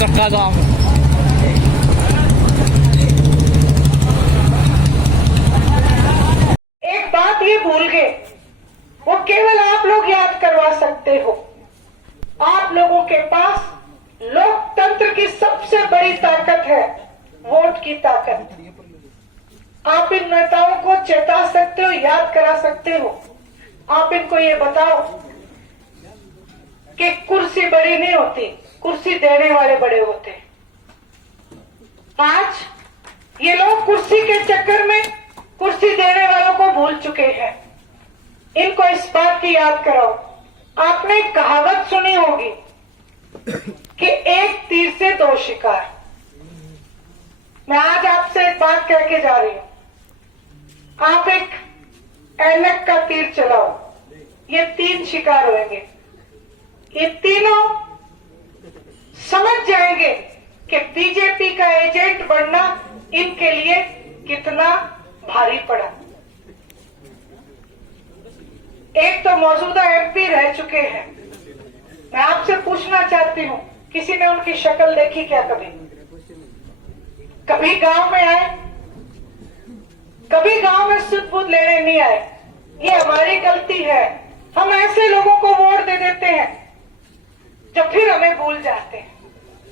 कट्टा गांव। एक बात ये भूल गए, वो केवल आप लोग याद करवा सकते हो। आप लोगों के पास लोकतंत्र की सबसे बड़ी ताकत है, वोट की ताकत। आप इन नेताओं को चेता सकते हो, याद करा सकते हो। आप इनको ये बताओ कि कुर्सी बड़ी नहीं होती, कुर्सी देने वाले बड़े होते। आज ये लोग कुर्सी के चक्कर में कुर्सी देने वालों को भूल चुके हैं। इनको इस बात की याद कराओ। आपने एक कहावत सुनी होगी कि एक तीर से दो शिकार। मैं आज आपसे एक बात कह के जा रही हूं। आप एक ऐनक का तीर चलाओ, ये 3 शिकार होंगे। ये तीनों समझ जाएंगे कि बीजेपी का एजेंट बनना इनके लिए कितना भारी पड़ा। एक तो मौजूदा एमपी रह चुके हैं। मैं आपसे पूछना चाहती हूं, किसी ने उनकी शक्ल देखी क्या? कभी गांव में आए? कभी गांव में सुध बुध लेने नहीं आए। ये हमारी गलती है। हम ऐसे लोगों को वोट दे देते हैं जो फिर हमें भूल जाते हैं।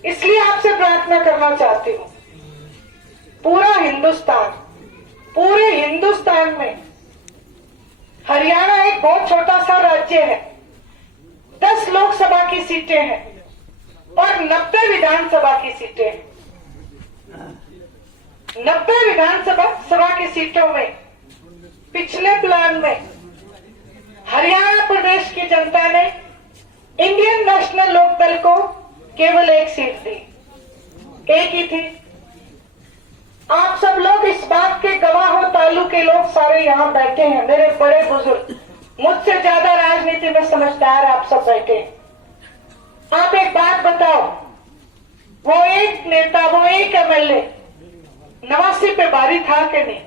इसलिए आपसे प्रार्थना करना चाहती हूं, पूरे हिंदुस्तान में हरियाणा एक बहुत छोटा सा राज्य है। 10 लोकसभा की सीटें हैं और 90 विधानसभा की सीटें हैं। 90 विधानसभा की सीटों में पिछले प्लान में हरियाणा प्रदेश की जनता ने इंडियन नेशनल लोकदल को केवल 1 सीट दी, एक ही थी। आप सब लोग इस बात के गवाह हो, तालु के लोग सारे यहाँ बैठे हैं, मेरे बड़े बुजुर्ग, मुझसे ज्यादा राजनीति में समझदार आप सब बैठे हैं। आप एक बात बताओ, वो एक नेता, वो एक एमएलए 89 पे भारी था कि नहीं?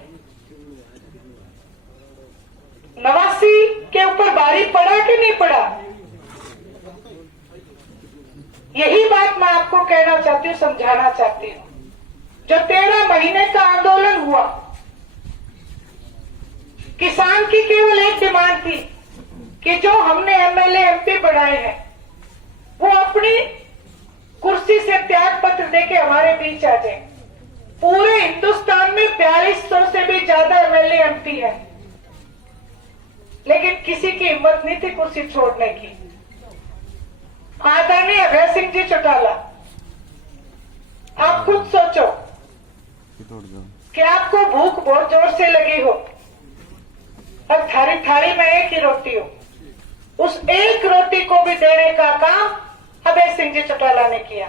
89 के ऊपर भारी पड़ा कि नहीं पड़ा? यही बात मैं आपको कहना चाहती हूँ, समझाना चाहती हूँ। जो 13 महीने का आंदोलन हुआ, किसान की केवल एक डिमांड थी कि जो हमने एमएलए एमपी बनाए हैं वो अपनी कुर्सी से त्याग पत्र देके हमारे बीच आ जाए। पूरे हिंदुस्तान में 4200 से भी ज्यादा एमएलए एमपी है, लेकिन किसी की हिम्मत नहीं थी कुर्सी छोड़ने की। आदरणीय अभय सिंह जी चौटाला, आप खुद सोचो कि आपको भूख बहुत जोर से लगी हो और थाली में एक ही रोटी हो, उस एक रोटी को भी देने का काम अभय सिंह जी चौटाला ने किया।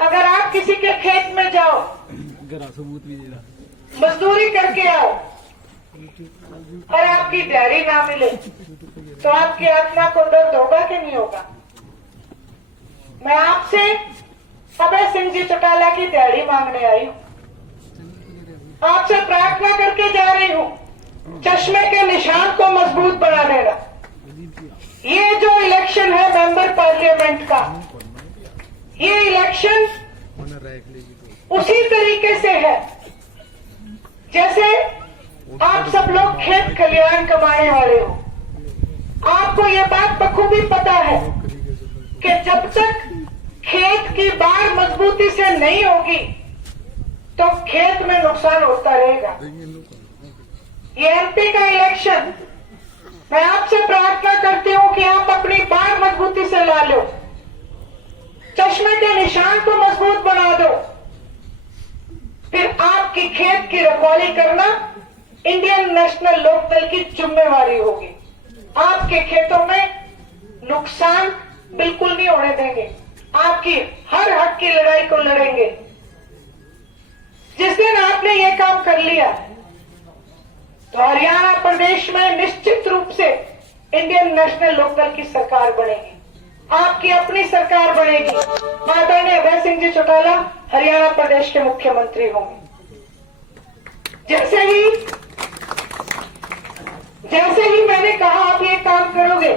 अगर आप किसी के खेत में जाओ, मजदूरी करके आओ और आपकी दिहाड़ी ना मिले तो आपकी आत्मा को दर्द होगा कि नहीं होगा? मैं आपसे अभय सिंह जी चौटाला की दिहाड़ी मांगने आई हूँ। आपसे प्रार्थना करके जा रही हूँ, चश्मे के निशान को मजबूत बना देना। ये जो इलेक्शन है मेंबर पार्लियामेंट का, ये इलेक्शन उसी तरीके से है जैसे आप सब लोग खेत खलिहान कमाने वाले हो। आपको ये बात बखूबी पता है कि जब तक खेत की बाढ़ मजबूती से नहीं होगी तो खेत में नुकसान होता रहेगा। ये एमपी का इलेक्शन, मैं आपसे प्रार्थना करती हूँ कि आप अपनी बाढ़ मजबूती से ला लो, चश्मे के निशान को मजबूत बना दो, फिर आपकी खेत की रखवाली करना इंडियन नेशनल लोकदल की जिम्मेवारी होगी। आपके खेतों में नुकसान बिल्कुल नहीं होने देंगे, आपकी हर हक की लड़ाई को लड़ेंगे। जिस दिन आपने ये काम कर लिया तो हरियाणा प्रदेश में निश्चित रूप से इंडियन नेशनल लोकदल की सरकार बनेगी, आपकी अपनी सरकार बनेगी। आदरणीय अभय सिंह जी चौटाला हरियाणा प्रदेश के मुख्यमंत्री होंगे। जैसे ही जैसे ही मैंने कहा आप ये काम करोगे,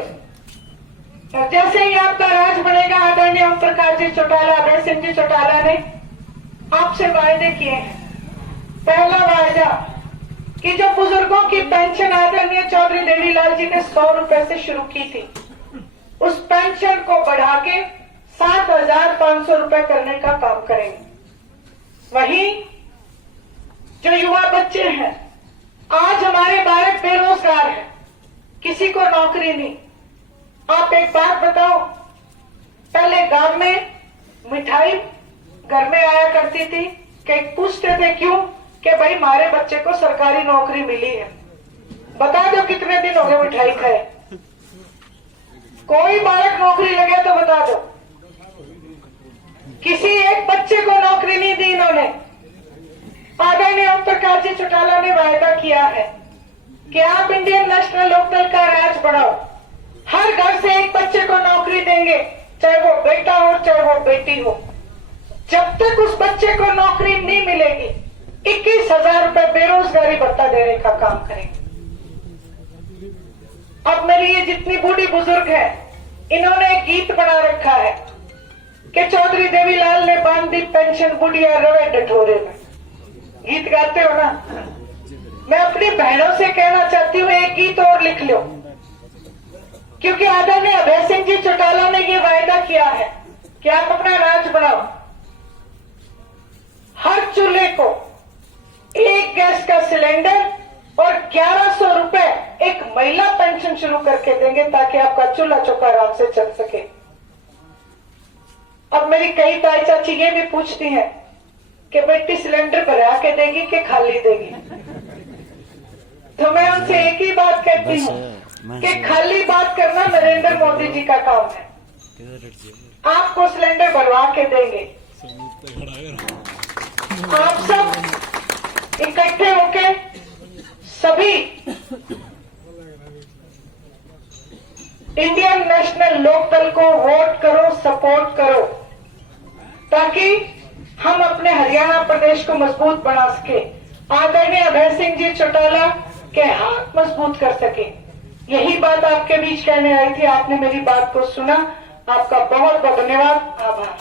तो जैसे ही आपका राज बनेगा, आदरणीय ओम प्रकाश जी चौटाला, अभय सिंह जी चौटाला ने आपसे वायदे किए हैं। पहला वायदा कि जो बुजुर्गों की पेंशन आदरणीय चौधरी देवीलाल जी ने 100 रुपए से शुरू की थी, उस पेंशन को बढ़ा के 7,500 रुपए करने का काम करेंगे। वहीं जो युवा बच्चे हैं, आज हमारे बालक बेरोजगार हैं, किसी को नौकरी नहीं। आप एक बात बताओ, पहले गांव में मिठाई घर में आया करती थी कि पूछते थे क्यों, कि भाई हमारे बच्चे को सरकारी नौकरी मिली है। बता दो कितने दिन हो गए मिठाई खाए? कोई बालक नौकरी लगे तो बता दो। किसी एक बच्चे को नौकरी नहीं दी इन्होंने। आदरणीय ओम प्रकाश जी चौटाला ने वायदा किया है कि आप इंडियन नेशनल लोकदल का राज बढ़ाओ, हर घर से एक बच्चे को नौकरी देंगे, चाहे वो बेटा हो चाहे वो बेटी हो। जब तक उस बच्चे को नौकरी नहीं मिलेगी, 21,000 रुपए बेरोजगारी भत्ता देने का काम करेंगे। अब मेरी ये जितनी बूढ़ी बुजुर्ग है, इन्होंने एक गीत बना रखा है कि चौधरी देवीलाल ने बांध दी पेंशन बुढ़िया रवे डठोरे में। गीत गाते हो ना? मैं अपनी बहनों से कहना चाहती हूँ, एक गीत और लिख लो, क्योंकि आदरणीय अभय सिंह जी चौटाला ने ये वायदा किया है कि आप अपना राज बढ़ाओ। हर चूल्हे को एक गैस का सिलेंडर और 1100 रुपए एक महिला पेंशन शुरू करके देंगे, ताकि आपका चूल्हा चौका आराम से चल सके। अब मेरी कई ताई चाची ये भी पूछती हैं कि बेटी सिलेंडर भरा के देगी कि खाली देगी? तो मैं उनसे एक ही बात कहती हूँ कि खाली बात करना नरेंद्र मोदी जी का काम है, आपको सिलेंडर भरवा के देंगे। आप सब इकट्ठे होके सभी इंडियन नेशनल लोकदल को वोट करो, सपोर्ट करो, ताकि हम अपने हरियाणा प्रदेश को मजबूत बना सके, आदरणीय अभय सिंह जी चौटाला के हाथ मजबूत कर सके। यही बात आपके बीच कहने आई थी, आपने मेरी बात को सुना। आपका बहुत बहुत धन्यवाद, आभार।